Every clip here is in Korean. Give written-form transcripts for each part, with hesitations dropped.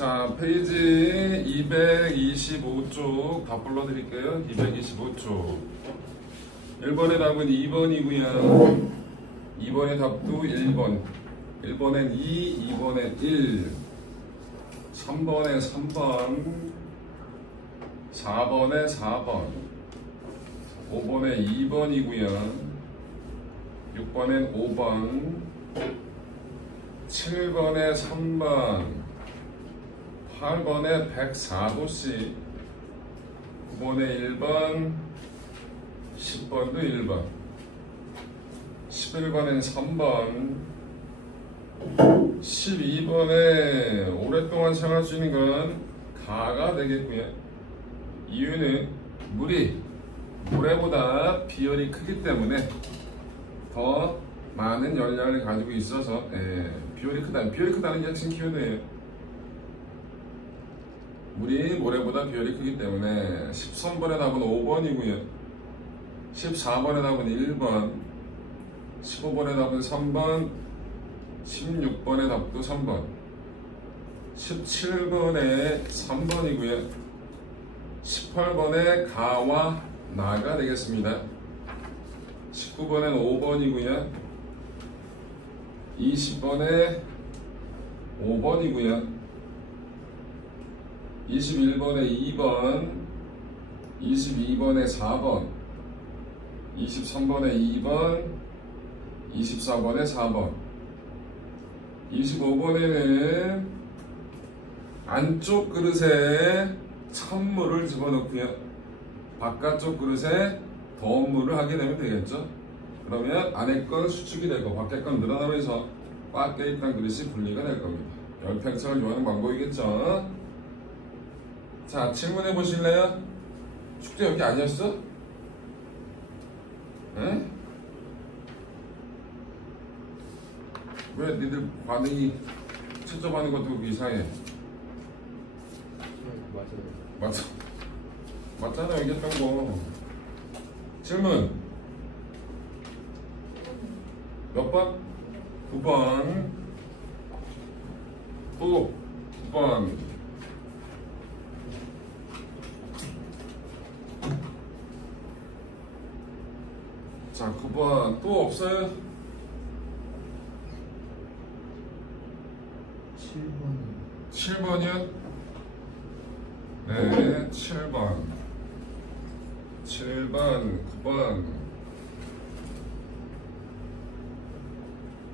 자, 페이지 225쪽 다 불러드릴게요. 225쪽. 1번의 답은 2번이고요. 2번의 답도 1번. 1번엔 2, 2번엔 1. 3번에 3번. 4번에 4번. 5번에 2번이고요. 6번엔 5번. 7번에 3번. 8번에 104도씨, 9번에 1번, 10번도 1번, 11번엔 3번, 12번에 오랫동안 사용할 수 있는 건 가가 되겠고요. 이유는 물이 모래보다 비열이 크기 때문에 더 많은 열량을 가지고 있어서 비열이 크다는 게 핵심 키워드예요. 물이 모래보다 비열이 크기 때문에 13번의 답은 5번이고요. 14번의 답은 1번, 15번의 답은 3번, 16번의 답도 3번, 17번에 3번이고요. 18번에 가와 나가 되겠습니다. 19번엔 5번이고요. 20번에 5번이고요. 21번에 2번, 22번에 4번, 23번에 2번, 24번에 4번, 25번에는 안쪽 그릇에 찬물을 집어넣고요. 바깥쪽 그릇에 더운 물을 하게 되면 되겠죠. 그러면 안에 건 수축이 되고 밖에 건 늘어나면서 꽉 껴있던 그릇이 분리가 될 겁니다. 열팽창을 요하는 방법이겠죠. 자, 질문해 보실래요? 숙제 여기 아니었어? 에? 왜 니들 반응이 채점하는 것도 이상해? 맞아. 맞잖아, 얘기했던 거. 질문 몇 번? 9번. 또 9번. 자, 9번 또 없어요? 7번이요? 네, 7번 9번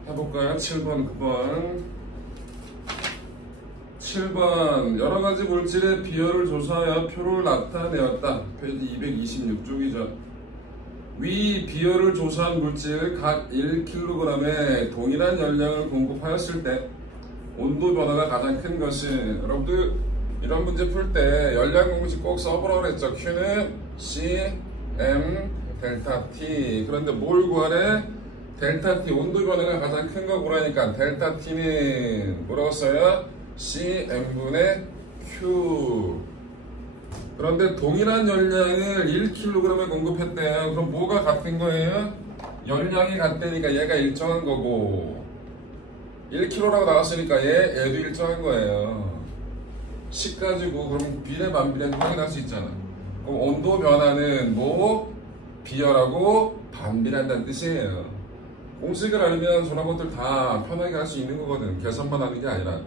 해볼까요? 7번, 9번 7번 여러가지 물질의 비열을 조사하여 표를 나타내었다. 페이지 226쪽이죠. 위 비열을 조사한 물질 각 1kg에 동일한 열량을 공급하였을 때 온도 변화가 가장 큰 것은, 여러분들 이런 문제 풀 때 열량 공식 꼭 써보라고 그랬죠. Q는 C, M, 델타 T. 그런데 뭘 구하래? 델타 T, 온도 변화가 가장 큰 거 구하니까 델타 T는 뭐라고 써요? C, M분의 Q. 그런데 동일한 열량을 1kg에 공급했대요. 그럼 뭐가 같은 거예요? 열량이 같다니까 얘가 일정한 거고, 1kg라고 나왔으니까 얘도 일정한 거예요. 식 가지고 그럼 비례 반비례 확인할 수 있잖아. 그럼 온도 변화는 뭐? 비열하고 반비례한다는 뜻이에요. 공식을 알면 저런 것들 다 편하게 할 수 있는 거거든. 계산만 하는 게 아니라.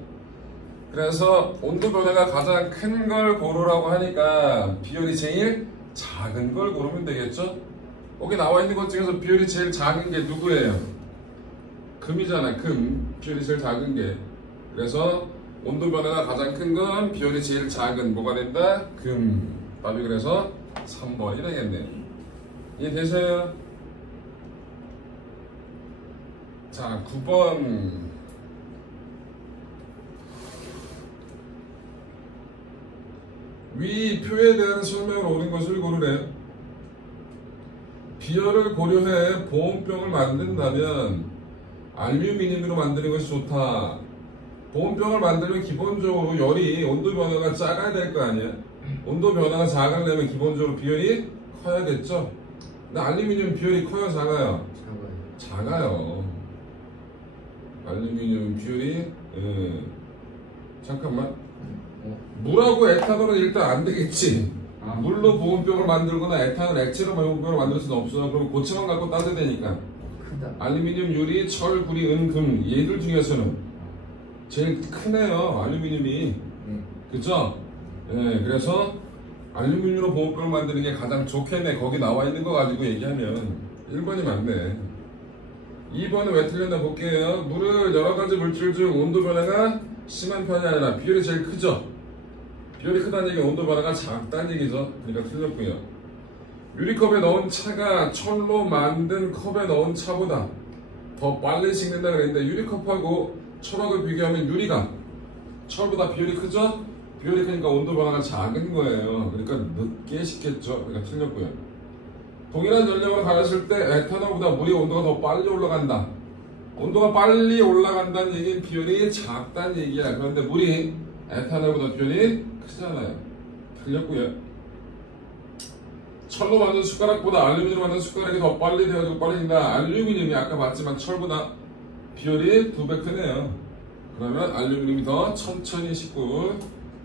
그래서 온도 변화가 가장 큰 걸 고르라고 하니까 비열이 제일 작은 걸 고르면 되겠죠? 여기 나와 있는 것 중에서 비열이 제일 작은 게 누구예요? 금이잖아. 금. 비열이 제일 작은 게. 그래서 온도 변화가 가장 큰 건 비열이 제일 작은 뭐가 된다? 금. 답이 그래서 3번이 되겠네. 이해되세요? 자, 9번. 위 표에 대한 설명을 옳은 것을 고르래. 비열을 고려해 보온병을 만든다면 알루미늄으로 만드는 것이 좋다. 보온병을 만들면 기본적으로 열이 온도 변화가 작아야 될 거 아니야. 온도 변화가 작으려면 기본적으로 비열이 커야겠죠. 근데 알루미늄 비열이 커요, 작아요? 작아요. 알루미늄 비열이 잠깐만. 물하고 에탄올은 일단 안 되겠지. 아, 물로 보온병을 만들거나 에탄올 액체로 보온병을 만들 수는 없어. 그럼 고체만 갖고 따져야 되니까. 크다. 알루미늄, 유리, 철, 구리, 은, 금 얘들 중에서는 제일 크네요. 알루미늄이. 그죠? 예, 그래서 알루미늄으로 보온병을 만드는 게 가장 좋겠네. 거기 나와 있는 거 가지고 얘기하면 1번이 맞네. 2번은 왜 틀렸나 볼게요. 물을 여러 가지 물질 중 온도 변화가 심한 편이 아니라 비율이 제일 크죠. 비율이 크다는 얘기는 온도 변화가 작다는 얘기죠. 그러니까 틀렸고요. 유리컵에 넣은 차가 철로 만든 컵에 넣은 차보다 더 빨리 식는다 그랬는데 유리컵하고 철하고 비교하면 유리가 철보다 비율이 크죠? 비율이 크니까 온도 변화가 작은 거예요. 그러니까 늦게 식겠죠. 그러니까 틀렸고요. 동일한 연료를 가렸을 때 에탄올보다 물의 온도가 더 빨리 올라간다. 온도가 빨리 올라간다는 얘기는 비율이 작다는 얘기야. 그런데 물이 에탄올보다 비율이 크잖아요. 틀렸고요. 철로 만든 숟가락보다 알루미늄으로 만든 숟가락이 더 빨리 되어지고 빨리 식는다. 알루미늄이 아까 봤지만 철보다 비율이 2배 크네요. 그러면 알루미늄이 더 천천히 식고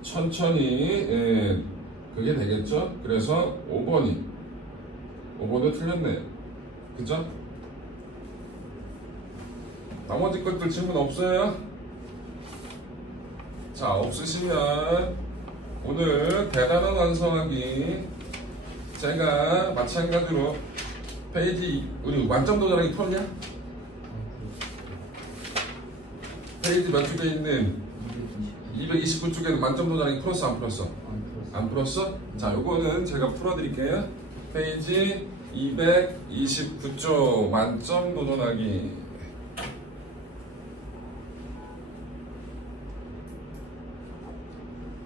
천천히 그게 되겠죠. 그래서 5번도 틀렸네요. 그죠? 나머지 것들 질문 없어요? 자, 없으시면 오늘 대단한 완성하기 제가 마찬가지로 페이지 우리 만점 도전하기 풀었냐? 페이지 몇 쪽에 있는 229쪽에는 만점 도전하기 풀었어 안 풀었어? 안 풀었어? 자, 요거는 제가 풀어드릴게요. 페이지 229쪽 만점 도전하기.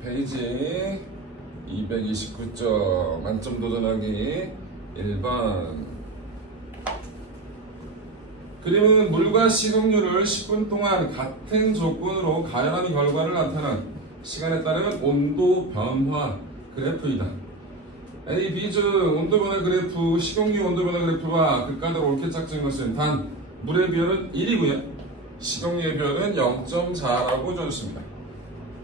페이지 229쪽 만점 도전하기 1번. 그림은 물과 식용유를 10분 동안 같은 조건으로 가열하는 결과를 나타난 시간에 따른 온도 변화 그래프이다. A, B 중 온도 변화 그래프, 식용유 온도 변화 그래프와 극과대로 옳게 짝지은 것은 단 물의 비율은 1이고요. 식용유의 비율은 0.4라고 적었습니다.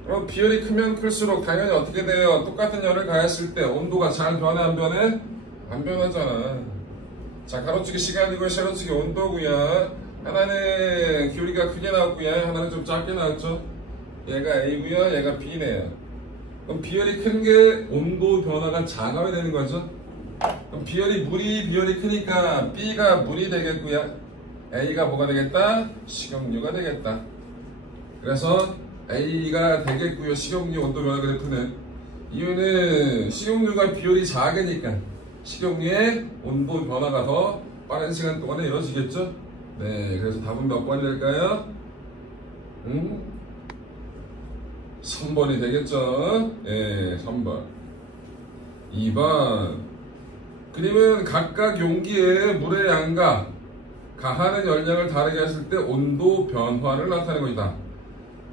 그럼 비율이 크면 클수록 당연히 어떻게 돼요? 똑같은 열을 가했을 때 온도가 잘 변해 안 변해? 안 변하잖아. 자, 가로치기 시간이고요, 세로치기 온도고요. 하나는 기울기가 크게 나왔고요, 하나는 좀 작게 나왔죠. 얘가 A고요, 얘가 B네요. 그럼 비열이 큰 게 온도 변화가 작아야 되는 거죠. 그럼 물이 비열이 크니까 B가 물이 되겠고요, A가 뭐가 되겠다? 식용유가 되겠다. 그래서 A가 되겠고요, 식용유 온도 변화 그래프는. 이유는 식용유가 비율이 작으니까 식용유의 온도 변화가 더 빠른 시간 동안에 이루어지겠죠? 네, 그래서 답은 몇 번이 될까요? 3번이 되겠죠? 네, 3번. 2번. 그림은 각각 용기의 물의 양과 가하는 열량을 다르게 했을 때 온도 변화를 나타내는 것이다.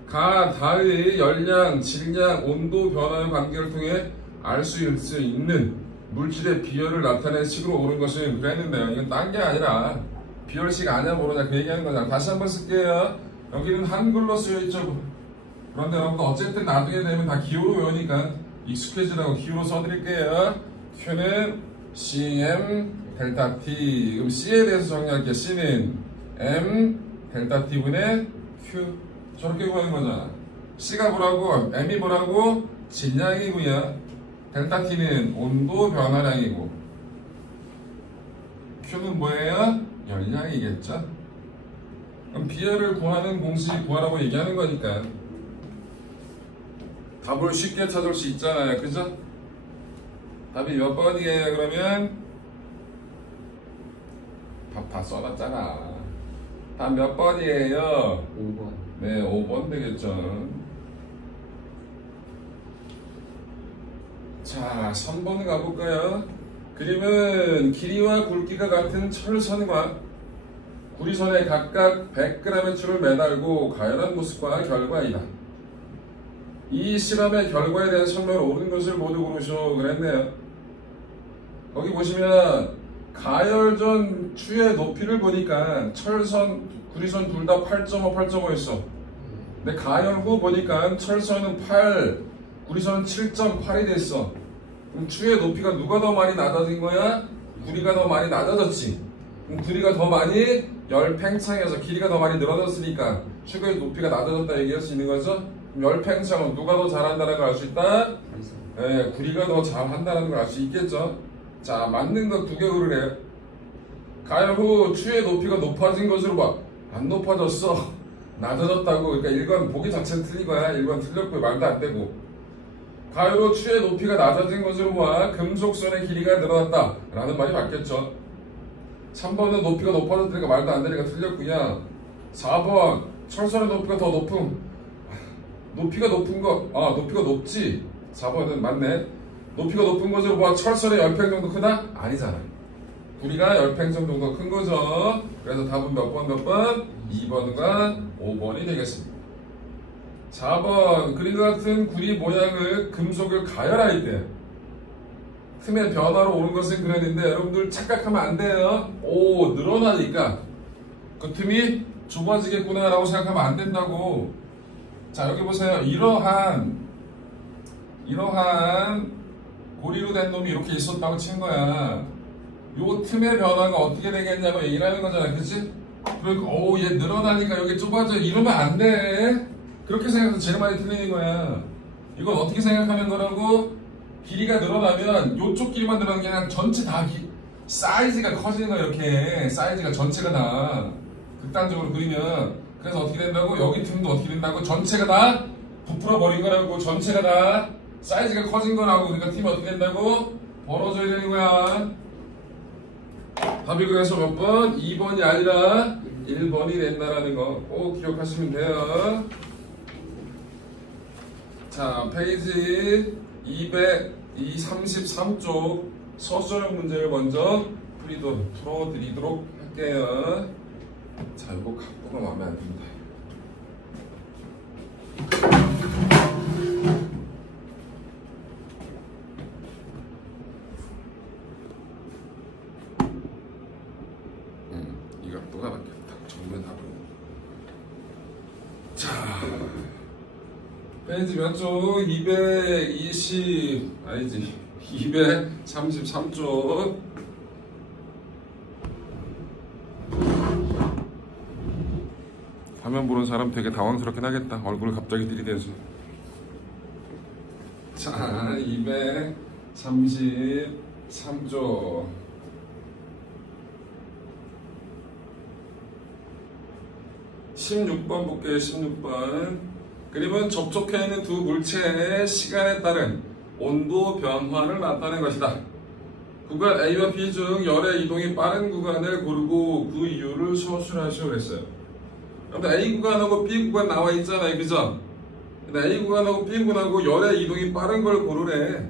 가, 다의 열량, 질량, 온도 변화의 관계를 통해 알 수 있는 물질의 비열을 나타낸 식으로 오른 것은 그랬는데요. 이건 딴 게 아니라 비열식 아냐 모르냐 그 얘기하는 거잖아. 다시 한번 쓸게요. 여기는 한글로 쓰여있죠. 그런데 여러분들 어쨌든 나중에 되면 다 기호로 외우니까 익숙해지라고 기호로 써드릴게요. Q는 CM 델타 T. 그럼 C에 대해서 정리할게요. C는 M 델타 T분의 Q. 저렇게 구하는 거잖아. C가 뭐라고? M이 뭐라고? 질량이고요. 델타 T는 온도 변화량이고 Q는 뭐예요? 열량이겠죠? 그럼 비열을 구하는 공식 구하라고 얘기하는 거니까 답을 쉽게 찾을 수 있잖아요. 그죠? 답이 몇 번이에요? 그러면 답 다 써놨잖아. 답 몇 번이에요? 5번. 네, 5번 되겠죠. 자, 3번 가볼까요? 그림은 길이와 굵기가 같은 철선과 구리선에 각각 100g의 줄을 매달고 가열한 모습과 결과이다. 이 실험의 결과에 대한 설명을 옳은 것을 모두 고르시오 그랬네요. 거기 보시면 가열 전 추의 높이를 보니까 철선, 구리선 둘 다 8.5, 8.5였어. 근데 가열 후 보니까 철선은 8, 구리선은 7.8이 됐어. 그럼 추의 높이가 누가 더 많이 낮아진 거야? 구리가 더 많이 낮아졌지. 그럼 구리가 더 많이 열팽창해서 길이가 더 많이 늘어졌으니까 추의 높이가 낮아졌다 얘기할 수 있는 거죠. 그럼 열팽창은 누가 더 잘한다는 걸 알 수 있다? 네, 구리가 더 잘한다는 걸 알 수 있겠죠. 자, 맞는 거 두 개 고르래요. 가열 후 추의 높이가 높아진 것으로 봐. 안 높아졌어. 낮아졌다고. 그러니까 1번 보기 자체는 틀린 거야. 1번 틀렸고 말도 안 되고. 가열 후 추의 높이가 낮아진 것으로 봐. 금속선의 길이가 늘어났다 라는 말이 맞겠죠. 3번은 높이가 높아졌으니까 말도 안 되니까 틀렸고요. 4번 철선의 높이가 더 높음. 높이가 높은 거, 높이가 높지. 4번은 맞네. 높이가 높은 것으로 봐. 철선의 열팽 정도 크다? 아니잖아. 구리가 열팽점 정도 큰 거죠. 그래서 답은 몇 번? 2번과 5번이 되겠습니다. 4번 그림과 같은 구리 모양을 금속을 가열할 때 틈의 변화로 오는 것은 그랬는데 여러분들 착각하면 안 돼요. 늘어나니까 그 틈이 좁아지겠구나 라고 생각하면 안 된다고. 자, 여기 보세요. 이러한 고리로 된 놈이 이렇게 있었다고 친 거야. 요 틈의 변화가 어떻게 되겠냐고 얘기를 하는 거잖아. 그치? 그러니까 얘 늘어나니까 여기 좁아져. 이러면 안 돼. 그렇게 생각해서 제일 많이 틀리는 거야. 이건 어떻게 생각하는 거라고? 길이가 늘어나면 요쪽 길이만 늘어나는 게 아니라 전체 다 사이즈가 커지는 거야. 이렇게 사이즈가 전체가 다 극단적으로 그리면. 그래서 어떻게 된다고? 여기 틈도 어떻게 된다고? 전체가 다 부풀어 버린 거라고. 전체가 다 사이즈가 커진 거라고. 그러니까 틈이 어떻게 된다고? 벌어져야 되는 거야. 답이 그래서 몇 번? 2번이 아니라 1번이 된다라는 거 꼭 기억하시면 돼요. 자, 페이지 233쪽 서술형 문제를 먼저 풀어드리도록 할게요. 자, 이거 각도가 마음에 안 듭니다. 이 각도가 맞겠다. 정면 답은. 자, 페이지 몇 쪽? 233쪽. 화면 보는 사람 되게 당황스럽긴 하겠다. 얼굴을 갑자기 들이대서. 자, 233쪽. 16번 볼게요. 16번. 그림은 접촉해 있는 두 물체의 시간에 따른 온도 변화를 나타낸 것이다. 구간 A와 B 중 열의 이동이 빠른 구간을 고르고 그 이유를 서술하시오 그랬어요. 근데 A 구간하고 B 구간 나와 있잖아요. 그죠? 근데 A 구간하고 B 구간하고 열의 이동이 빠른 걸 고르래.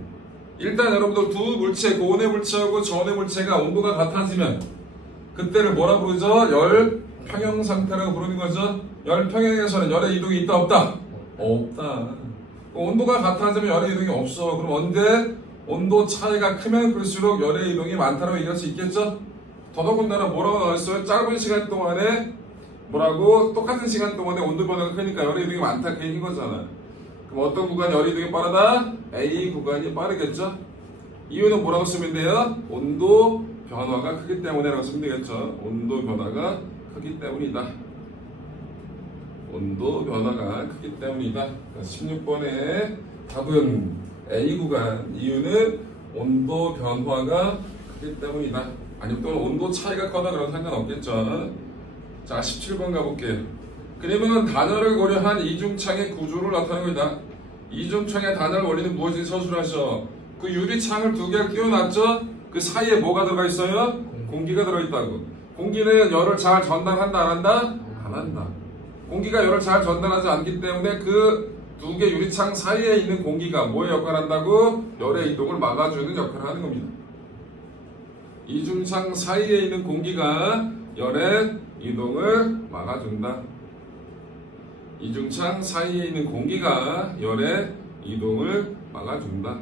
일단 여러분들 두 물체, 고온의 물체하고 저온의 물체가 온도가 같아지면 그때를 뭐라 부르죠? 열 평형 상태라고 부르는 거죠. 열 평형에서는 열의 이동이 있다 없다? 없다. 온도가 같아지면 열의 이동이 없어. 그럼 언제? 온도 차이가 크면 클수록 열의 이동이 많다고 얘기할 수 있겠죠? 더더군다나 뭐라고 나왔어요? 짧은 시간 동안에 뭐라고? 똑같은 시간 동안에 온도 변화가 크니까 열의 이동이 많다 그 얘기인 거잖아. 그럼 어떤 구간 열의 이동이 빠르다? A 구간이 빠르겠죠? 이유는 뭐라고 쓰면 돼요? 온도 변화가 크기 때문에 라고 쓰면 되겠죠? 온도 변화가 크기 때문이다. 온도 변화가 크기 때문이다. 16번의 답은 A 구간. 이유는 온도 변화가 크기 때문이다. 아니면 또 온도 차이가 커다 그런 상관없겠죠. 자, 17번 가볼게요. 그림은 단열을 고려한 이중창의 구조를 나타내고 있다. 이중창의 단열 원리는 무엇인지 서술하셔. 그 유리창을 두 개를 띄워놨죠? 그 사이에 뭐가 들어가 있어요? 공기가 들어있다고. 공기는 열을 잘 전달한다 안 한다? 안 한다. 공기가 열을 잘 전달하지 않기 때문에 그 두 개 유리창 사이에 있는 공기가 뭐의 역할을 한다고? 열의 이동을 막아주는 역할을 하는 겁니다. 이중창 사이에 있는 공기가 열의 이동을 막아준다. 이중창 사이에 있는 공기가 열의 이동을 막아준다.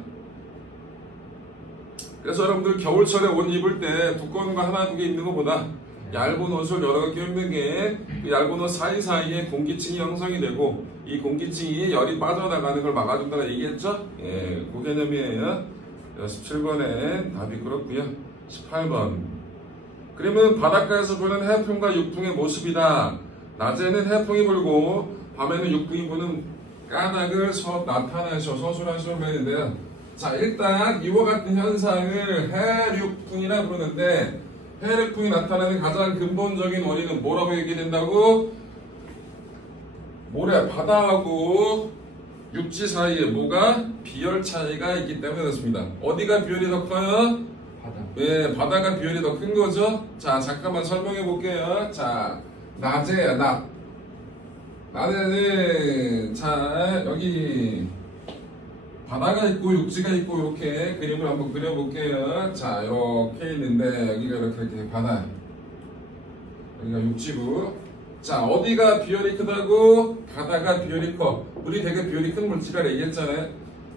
그래서 여러분들 겨울철에 옷 입을 때 두꺼운 거 하나 두 개 입는 것보다 얇은 옷을 여러 개 껴입는 게그 얇은 옷 사이사이에 공기층이 형성이 되고 이 공기층이 열이 빠져나가는 걸 막아준다고 얘기했죠? 예, 그 개념이에요. 17번에 답이 그렇고요. 18번. 그러면 바닷가에서 보는 해풍과 육풍의 모습이다. 낮에는 해풍이 불고 밤에는 육풍이 부는 까닭을 나타내셔 서술하시면 되는데요. 자, 일단 이와 같은 현상을 해륙풍이라 부르는데 해륙풍이 나타나는 가장 근본적인 원인은 뭐라고 얘기된다고? 모래, 바다하고 육지 사이에 뭐가? 비열 차이가 있기 때문에 그렇습니다. 어디가 비열이 더 커요? 바다. 예, 바다가 비열이 더 큰 거죠? 자, 잠깐만 설명해 볼게요. 자, 낮에, 낮에는, 자, 여기 바다가 있고 육지가 있고 이렇게 그림을 한번 그려볼게요. 자, 이렇게 있는데 여기가 이렇게 바다, 여기가 육지고. 자, 어디가 비열이 크다고? 바다가 비열이 커. 우리 되게 비열이 큰 물질이라 얘기했잖아요.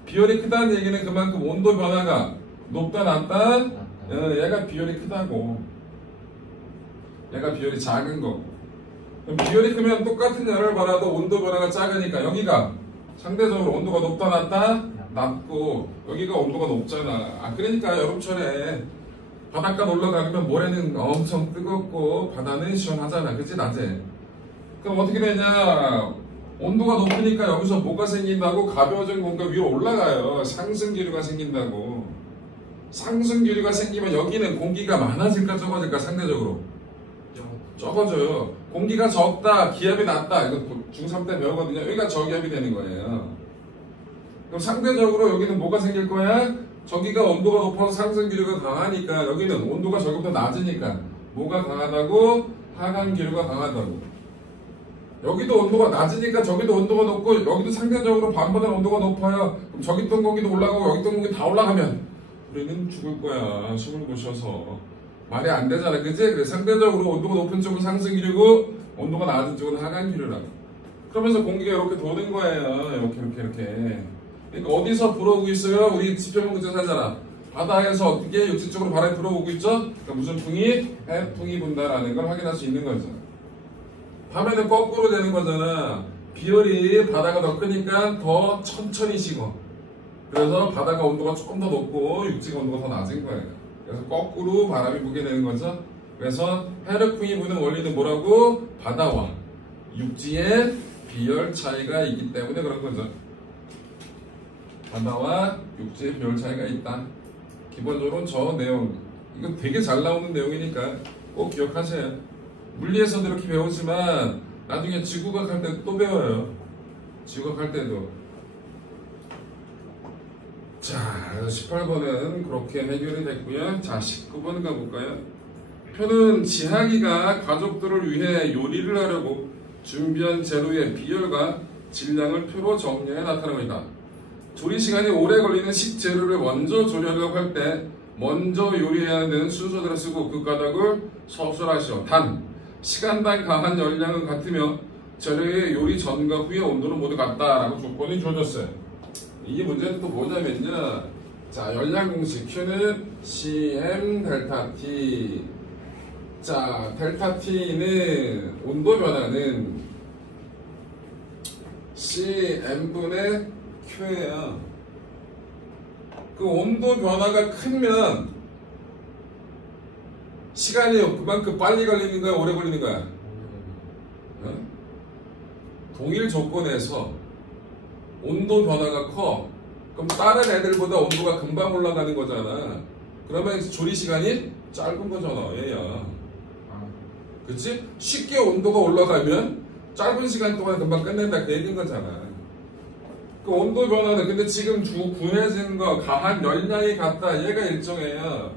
비열이 크다는 얘기는 그만큼 온도 변화가 높다 낮다? 얘가 비열이 크다고. 얘가 비열이 작은 거고. 그럼 비열이 크면 똑같은 열을 받아도 온도 변화가 작으니까 여기가 상대적으로 온도가 높다 낮다? 낮고 여기가 온도가 높잖아. 그러니까 여름철에 바닷가 놀러 가면 모래는 엄청 뜨겁고 바다는 시원하잖아. 그치? 낮에. 그럼 어떻게 되냐? 온도가 높으니까 여기서 뭐가 생긴다고? 가벼워진 공기가 위로 올라가요. 상승기류가 생긴다고. 상승기류가 생기면 여기는 공기가 많아질까 적어질까? 상대적으로 적어져요. 공기가 적다, 기압이 낮다. 이거 중3 때 배우거든요. 여기가 저기압이 되는 거예요. 그럼 상대적으로 여기는 뭐가 생길 거야? 저기가 온도가 높아서 상승기류가 강하니까 여기는 온도가 저기보다 낮으니까 뭐가 강하다고? 하강기류가 강하다고. 여기도 온도가 낮으니까 저기도 온도가 높고 여기도 상대적으로 반보다 온도가 높아요. 그럼 저기 있던 공기도 올라가고 여기 있던 공기 다 올라가면 우리는 죽을 거야. 숨을 못 쉬어서. 말이 안 되잖아. 그치? 그래서 상대적으로 온도가 높은 쪽은 상승기류고 온도가 낮은 쪽은 하강기류라고. 그러면서 공기가 이렇게 도는 거예요. 이렇게. 그러니까 어디서 불어오고 있어요? 우리 지표문구에서 살잖아. 바다에서 어떻게 육지 쪽으로 바람이 불어오고 있죠? 그러니까 무슨 풍이? 해풍이 분다라는 걸 확인할 수 있는 거죠. 밤에는 거꾸로 되는 거잖아. 비열이 바다가 더 크니까 더 천천히 식어. 그래서 바다가 온도가 조금 더 높고 육지가 온도가 더 낮은 거예요. 그래서 거꾸로 바람이 불게 되는 거죠. 그래서 해력풍이 부는 원리는 뭐라고? 바다와 육지의 비열 차이가 있기 때문에 그런 거죠. 바다와 육지의 비열 차이가 있다. 기본적으로 저 내용, 이거 되게 잘 나오는 내용이니까 꼭 기억하세요. 물리에서도 이렇게 배우지만 나중에 지구과학 할 때도 또 배워요. 지구과학 할 때도. 자, 18번은 그렇게 해결이 됐고요. 자, 19번 가볼까요? 표는 지하기가 가족들을 위해 요리를 하려고 준비한 재료의 비열과 질량을 표로 정리해 나타나고 있다. 조리 시간이 오래 걸리는 식재료를 먼저 조리하려고 할 때 먼저 요리해야 하는 순서대로 쓰고 그 까닭을 서술하시오. 단, 시간당 가한 열량은 같으며 재료의 요리 전과 후의 온도는 모두 같다라고 조건이 주어졌어요. 이 문제는 또 뭐냐면요. 자, 열량 공식 Q는 Cm 델타 T. 자, 델타 T는 온도 변화는 Cm분의 Q예요. 그 온도 변화가 크면 시간이 그만큼 빨리 걸리는 거야, 오래 걸리는 거야? 동일 조건에서 온도 변화가 커. 그럼 다른 애들보다 온도가 금방 올라가는 거잖아. 그러면 조리 시간이 짧은 거잖아, 얘야. 그치? 쉽게 온도가 올라가면 짧은 시간 동안 금방 끝낸다, 그 얘기인 거잖아. 그 온도 변화는 근데 지금 구해진 거 가한 열량이 같다, 얘가 일정해요.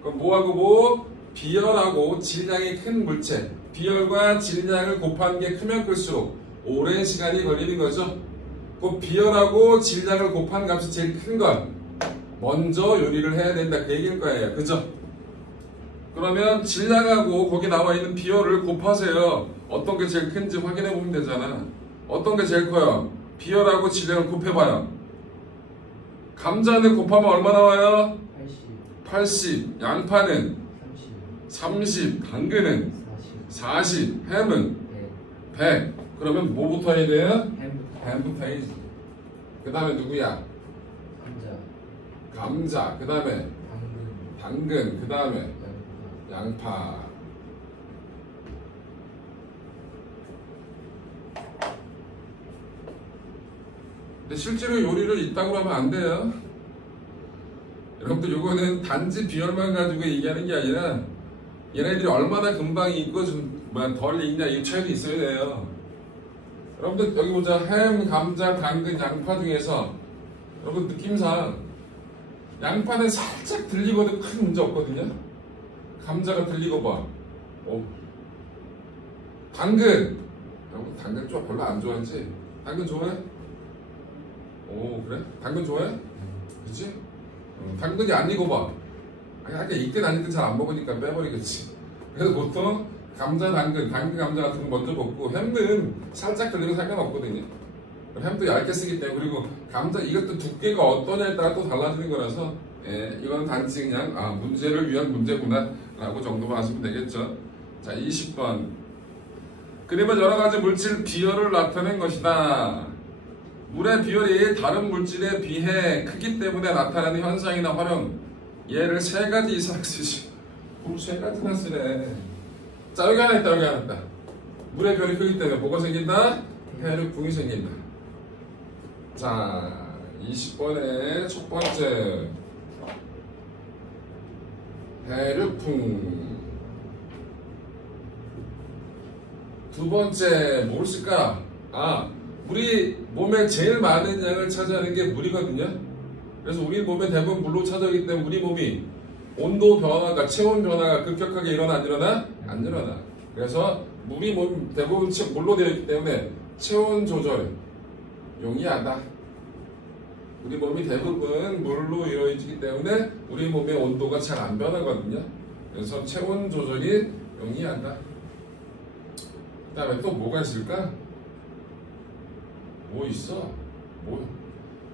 그럼 뭐하고 뭐? 비열하고 질량이 큰 물체. 비열과 질량을 곱한 게 크면 클수록 오랜 시간이 걸리는 거죠. 그 비열하고 질량을 곱한 값이 제일 큰 건 먼저 요리를 해야 된다, 그 얘기일 거예요. 그죠? 그러면 질량하고 거기 나와 있는 비열을 곱하세요. 어떤 게 제일 큰지 확인해 보면 되잖아. 어떤 게 제일 커요? 비열하고 질량을 곱해봐요. 감자는 곱하면 얼마 나와요? 80. 양파는 30. 30, 당근은 40, 40, 햄은 100. 그러면 뭐부터 해야 돼요? 햄부터 해야지. 그 다음에 누구야? 감자. 그 다음에 당근. 그 다음에 양파. 근데 실제로 요리를 이따구로 하면 안 돼요. 여러분들 요거는 단지 비율만 가지고 얘기하는 게 아니라 얘네들이 얼마나 금방 익고 좀 덜 익냐 이 차이도 있어야 돼요. 여러분들 여기 보자. 햄, 감자, 당근, 양파 중에서 여러분 느낌상 양파는 살짝 들리거든. 큰 문제 없거든요. 감자가 들리고 봐. 오. 당근. 여러분 당근 좀 별로 안 좋아하지? 당근 좋아해? 오 그래? 당근 좋아해? 그치? 당근이 안 익어봐. 아니 아까 익든 안 익든 잘 안 먹으니까 빼버리겠지. 그래서 보통 감자, 당근 감자 같은 거 먼저 먹고 햄은 살짝 들리면 상관없거든요. 햄도 얇게 쓰기 때문에. 그리고 감자 이것도 두께가 어떠냐에 따라 또 달라지는 거라서 이건 단지 그냥 문제를 위한 문제구나 라고 정도만 하시면 되겠죠. 자 20번. 그러면 여러가지 물질 비열을 나타낸 것이다. 물의 비율이 다른 물질에 비해 크기 때문에 나타나는 현상이나 활용. 얘를 세 가지 이상 쓰시. 세 가지나 쓰네. 자 여기 하나 있다. 여기 하나 있다. 물의 비율이 크기 때문에 뭐가 생긴다? 해류풍이 생긴다. 자 20번의 첫 번째 해류풍. 두 번째 뭘 쓸까? 물이 몸에 제일 많은 양을 차지하는 게 물이거든요. 그래서 우리 몸에 대부분 물로 차지하기 때문에 우리 몸이 온도 변화가, 체온 변화가 급격하게 일어나 안 일어나? 안 일어나. 그래서 물이 대부분 물로 되어 있기 때문에 체온 조절 용이하다. 우리 몸이 대부분 물로 이루어지기 때문에 우리 몸의 온도가 잘 안 변하거든요. 그래서 체온 조절이 용이하다. 그 다음에 또 뭐가 있을까? 뭐 있어?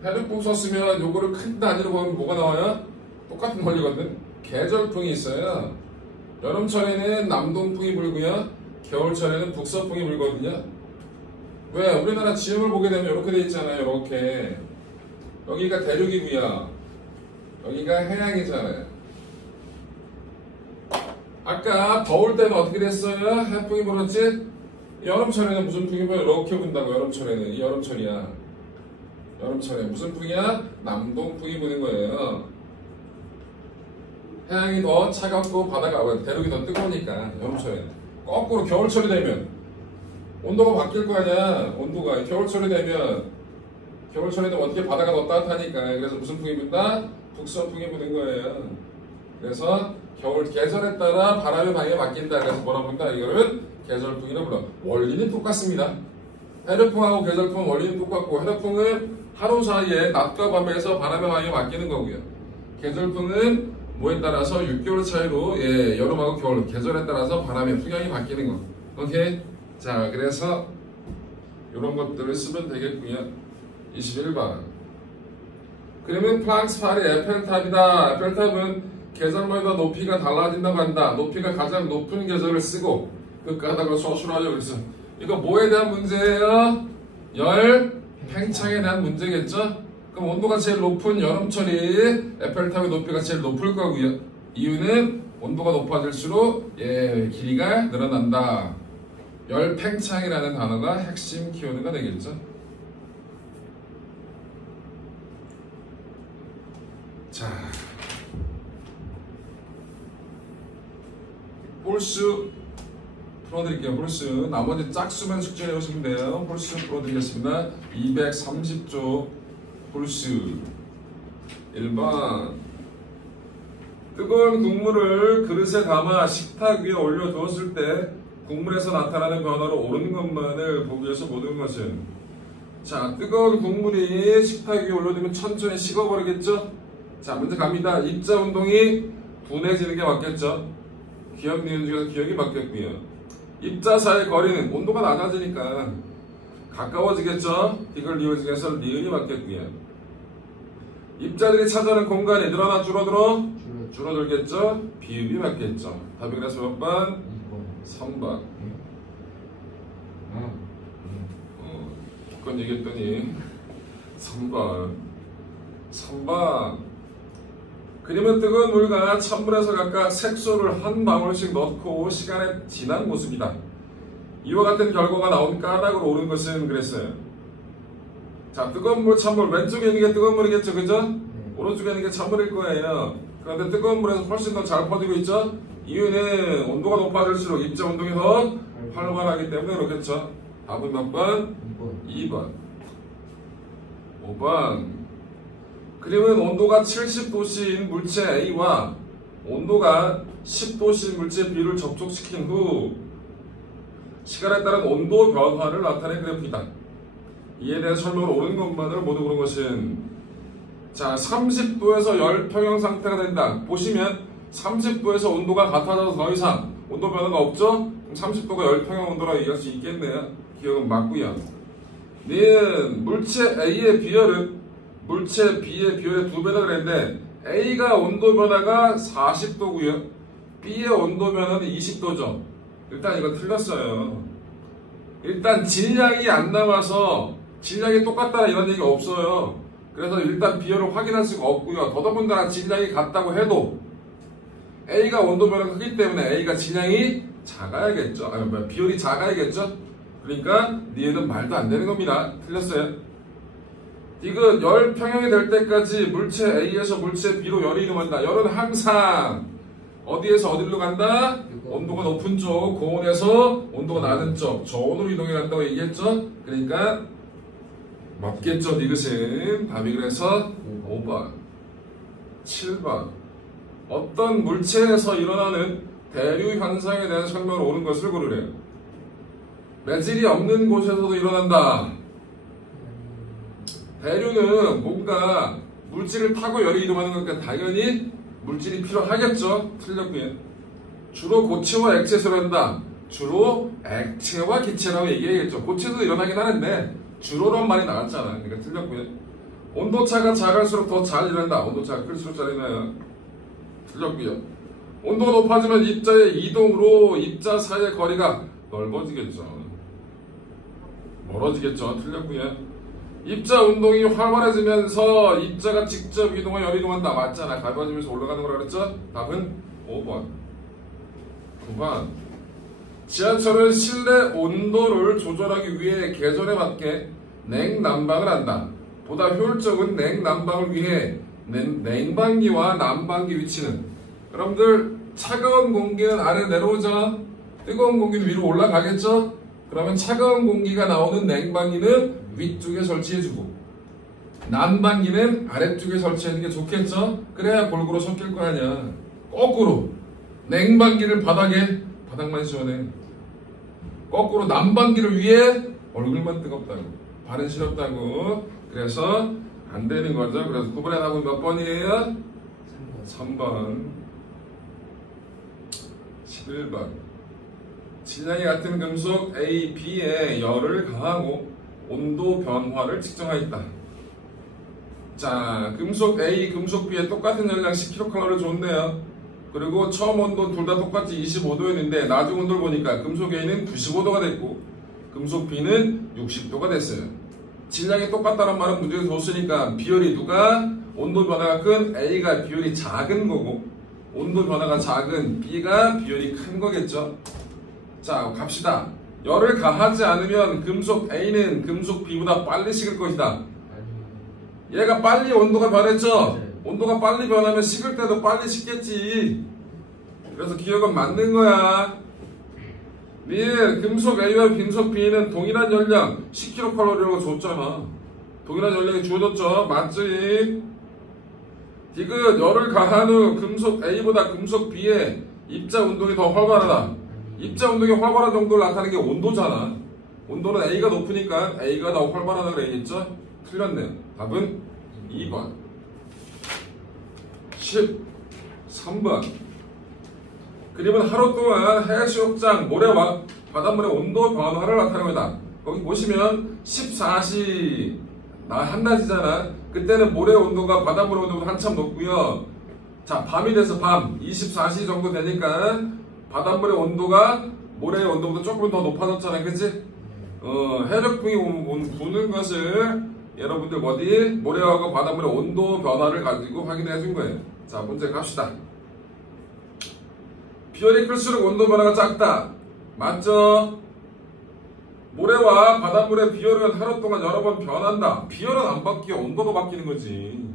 해류풍 썼으면 요거를 큰 단위로 보면 뭐가 나와요? 똑같은 원리거든. 계절풍이 있어요. 여름철에는 남동풍이 불고요. 겨울철에는 북서풍이 불거든요. 왜? 우리나라 지형을 보게 되면 이렇게 돼 있잖아요. 이렇게. 여기가 대륙이고요. 여기가 해양이잖아요. 아까 더울 때는 어떻게 됐어요? 해풍이 불었지? 여름철에는 무슨 풍이 불어요? 이렇게 분다고. 여름철에는. 이 여름철이야. 여름철에 무슨 풍이야? 남동풍이 부는 거예요. 해양이 더 차갑고 바다가 대륙이 더 뜨거우니까 여름철에. 거꾸로 겨울철이 되면 온도가 바뀔 거 아니야. 온도가 겨울철이 되면 어떻게 바다가 더 따뜻하니까. 그래서 무슨 풍이 분다? 북서풍이 부는 거예요. 그래서 겨울 계절에 따라 바람의 방향이 바뀐다. 그래서 뭐라 부른다? 이거는 계절풍이라고 불러. 원리는 똑같습니다. 해류풍하고 계절풍은 원리는 똑같고, 해류풍은 하루 사이에 낮과 밤에서 바람의 방향이 바뀌는 거고요. 계절풍은 뭐에 따라서 6개월 차이로 여름하고 겨울 계절에 따라서 바람의 풍향이 바뀌는 거. 오케이? 자, 그래서 이런 것들을 쓰면 되겠고요. 21번. 그러면 프랑스 파리 에펠탑이다. 에펠탑은 계절마다 높이가 달라진다고 한다. 높이가 가장 높은 계절을 쓰고 끝가닥으로 서술하죠. 그래서 이거 뭐에 대한 문제예요? 열 팽창에 대한 문제겠죠? 그럼 온도가 제일 높은 여름철이 에펠탑의 높이가 제일 높을 거고요. 이유는 온도가 높아질수록 길이가 늘어난다. 열 팽창이라는 단어가 핵심 키워드가 되겠죠. 자, 홀수 풀어드릴게요. 홀수. 나머지 짝수만 숙제해 오시면 돼요. 홀수 풀어드리겠습니다. 230쪽 홀수. 1번. 뜨거운 국물을 그릇에 담아 식탁 위에 올려두었을 때 국물에서 나타나는 변화로 오르는 것만을 보기 위해서 모든 것은. 자, 뜨거운 국물이 식탁 위에 올려두면 천천히 식어버리겠죠? 자, 문제 갑니다. 입자 운동이 둔해지는 게 맞겠죠? 기억, 니은 중에서 기억이 맞겠고요. 입자 사이의 거리는 온도가 낮아지니까 가까워지겠죠? 이걸 니은 중에서 니은이 맞겠고요. 입자들이 차지하는 공간이 늘어나 줄어들어? 줄어들겠죠? 비읍이 맞겠죠. 답이 그래서 몇 번? 2번. 3번. 그건 얘기했더니 3번. 3번. 그림은 뜨거운 물과 찬물에서 각각 색소를 한 방울씩 넣고 시간이 지난 모습이다. 이와 같은 결과가 나온 까닭으로 옳은 것은 그랬어요. 자, 뜨거운 물, 찬물. 왼쪽에 있는 게 뜨거운 물이겠죠, 그죠? 네. 오른쪽에 있는 게 찬물일 거예요. 그런데 뜨거운 물에서 훨씬 더 잘 퍼지고 있죠? 이유는 온도가 높아질수록 입자 운동이 더 활발하기 때문에 그렇겠죠. 답은 몇 번? 2번. 5번. 그림은 온도가 70도씨인 물체 A와 온도가 10도씨인 물체 B를 접촉시킨 후 시간에 따른 온도 변화를 나타낸 그래프이다. 이에 대한 설명을 옳은 것만을 모두 고른 것은, 자, 30도에서 열평형 상태가 된다. 보시면 30도에서 온도가 같아져서 더 이상 온도 변화가 없죠? 그럼 30도가 열평형 온도라고 얘기할 수 있겠네요. 기억은 맞고요. 니은 물체 A의 비열은 물체 B의 비열의 2배다 그랬는데 A가 온도 변화가 40도고요. B의 온도 변화는 20도죠. 일단 이거 틀렸어요. 일단 질량이 안 나와서 질량이 똑같다는 이런 얘기 없어요. 그래서 일단 비열을 확인할 수가 없고요. 더더군다나 질량이 같다고 해도 A가 온도 변화가 크기 때문에 A가 질량이 작아야겠죠. 아니, 비열이 작아야겠죠. 그러니까 니은은 말도 안 되는 겁니다. 틀렸어요. 디귿 열 평형이 될 때까지 물체 A에서 물체 B로 열이 이동한다. 열은 항상 어디에서 어디로 간다? 온도가 높은 쪽, 고온에서 온도가 낮은 쪽, 저온으로 이동해 간다고 얘기했죠? 그러니까 맞겠죠, 디귿은. 답이 그래서 5번. 7번. 어떤 물체에서 일어나는 대류 현상에 대한 설명을 옳은 것을 고르래요. 매질이 없는 곳에서도 일어난다. 대류는 뭔가 물질을 타고 열이 이동하는 거니까 당연히 물질이 필요하겠죠. 틀렸고요. 주로 고체와 액체에서 일어난다. 주로 액체와 기체라고 얘기해야겠죠. 고체도 일어나긴 하는데 주로란 말이 나왔잖아. 그러니까 틀렸고요. 온도차가 작을수록 더 잘 일어난다. 온도차가 클수록 잘 일어나요. 틀렸고요. 온도가 높아지면 입자의 이동으로 입자 사이의 거리가 넓어지겠죠. 멀어지겠죠. 틀렸고요. 입자 운동이 활발해지면서 입자가 직접 이동하여 열이 이동한다. 맞잖아. 가벼워지면서 올라가는 거라 그랬죠? 답은 5번. 9번. 지하철은 실내 온도를 조절하기 위해 계절에 맞게 냉난방을 한다. 보다 효율적인 냉난방을 위해 냉방기와 난방기 위치는, 여러분들 차가운 공기는 아래 내려오죠? 뜨거운 공기는 위로 올라가겠죠? 그러면 차가운 공기가 나오는 냉방기는 위쪽에 설치해주고 난방기는 아래쪽에 설치하는 게 좋겠죠? 그래야 골고루 섞일 거 아니야. 거꾸로 냉방기를 바닥만 시원해. 거꾸로 난방기를 위해 얼굴만 뜨겁다고, 발은 시렵다고. 그래서 안 되는 거죠. 그래서 9번의 답은 몇 번이에요? 3번. 11번. 질량이 같은 금속 A, B에 열을 가하고 온도 변화를 측정하였다. 자, 금속 A, 금속 B에 똑같은 열량 10kcal를 줬네요. 그리고 처음 온도 둘 다 똑같이 25도였는데 나중 온도를 보니까 금속 A는 95도가 됐고 금속 B는 60도가 됐어요. 질량이 똑같다는 말은 문제에 줬으니까 비열이 누가 온도 변화가 큰 A가 비열이 작은 거고 온도 변화가 작은 B가 비열이 큰 거겠죠. 자, 갑시다. 열을 가하지 않으면 금속 A는 금속 B보다 빨리 식을 것이다. 얘가 빨리 온도가 변했죠? 온도가 빨리 변하면 식을 때도 빨리 식겠지. 그래서 기억은 맞는 거야. 금속 A와 금속 B는 동일한 열량 10kcal라고 줬잖아. 동일한 열량이 주어졌죠? 맞지? 디귿 열을 가한 후 금속 A보다 금속 B의 입자 운동이 더 활발하다. 입자 운동이 활발한 정도를 나타내는 게 온도잖아. 온도는 A가 높으니까 A가 더 활발하다고 그랬겠죠? 틀렸네요. 답은 2번. 13번. 그림은 하루 동안 해수욕장 모래와 바닷물의 온도 변화를 나타내고 있다. 거기 보시면 14시 한낮이잖아. 그때는 모래 온도가 바닷물 온도보다 한참 높고요. 자, 밤이 돼서 밤 24시 정도 되니까 바닷물의 온도가 모래의 온도보다 조금 더 높아졌잖아, 그치? 해적풍이 부는 것을 여러분들 어디 모래하고 바닷물의 온도 변화를 가지고 확인해 준 거예요. 자, 문제 갑시다. 비열이 클수록 온도 변화가 작다. 맞죠? 모래와 바닷물의 비열은 하루 동안 여러 번 변한다. 비열은 안 바뀌어. 온도가 바뀌는 거지.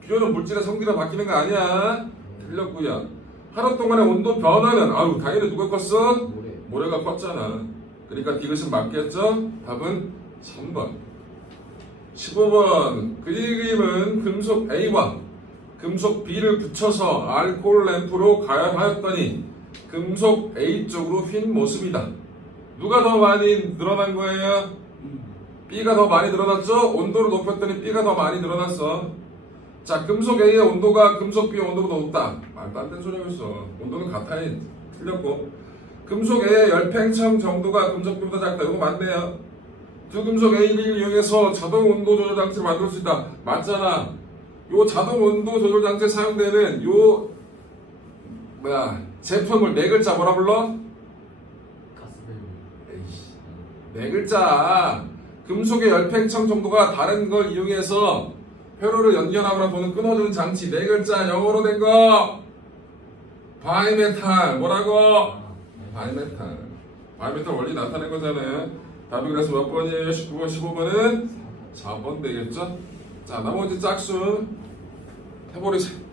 비열은 물질의 성질이 바뀌는 거 아니야. 틀렸구요. 하루 동안의 온도 변화는 아유 당연히 누가 컸어? 모래가 컸잖아. 그러니까 디귿은 맞겠죠? 답은 3번. 15번. 그림은 금속 A와 금속 B를 붙여서 알코올 램프로 가열하였더니 금속 A 쪽으로 휜 모습이다. 누가 더 많이 늘어난 거예요? B가 더 많이 늘어났죠? 온도를 높였더니 B가 더 많이 늘어났어. 자, 금속 A의 온도가 금속 B의 온도보다 높다. 말도 안 되는 소리하고 있어. 온도는 같아야 틀렸고. 금속 A의 열팽창 정도가 금속 B보다 작다. 이거 맞네요. 두 금속 A를 이용해서 자동 온도 조절 장치를 만들 수 있다. 맞잖아. 요 자동 온도 조절 장치에 사용되는 요 제품을 네 글자 뭐라 불러? 에이씨, 네 글자. 금속의 열팽창 정도가 다른 걸 이용해서 회로를 연결하거나 또는 끊어주는 장치. 네 글자 영어로 된 거. 바이메탈. 뭐라고? 바이메탈. 바이메탈 원리 나타낸 거잖아요. 답이 그래서 몇 번이에요? 19번, 15번은 4번 되겠죠? 자, 나머지 짝수 해버리세요.